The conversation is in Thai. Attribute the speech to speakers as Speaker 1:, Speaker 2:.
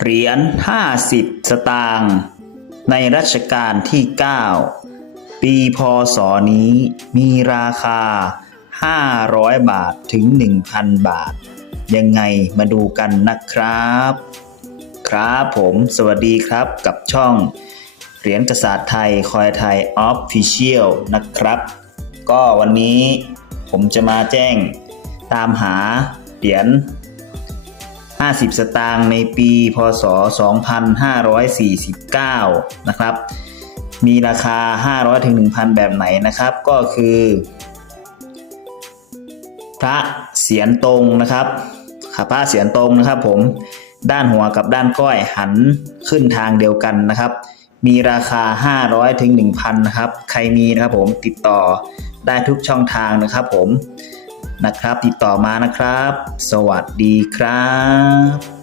Speaker 1: เหรียญ 50 สตางค์ในรัชกาลที่ 9 ปีพศนี้มีราคา 500 บาทถึง 1,000 บาท ยังไงมาดูกันนะครับ ครับผมสวัสดีครับกับช่อง เหรียญกษัตริย์ไทยคอยไทยออฟฟิเชียลนะครับ ก็วันนี้ผมจะมาแจ้งตามหาเหรียญ 50 สตางค์ในปีพศ 2549 นะครับ มีราคา 500ถึง1,000 แบบไหนนะครับ ก็คือ พระเสียรตรงนะครับพระเสียรตรงนะครับ ผม ด้านหัวกับด้านก้อยหันขึ้นทางเดียวกันนะครับ มีราคา 500ถึง1,000 นะครับ ใครมีนะครับผมติดต่อได้ทุกช่องทางนะครับผม นะครับ ติดต่อมานะครับ สวัสดีครับ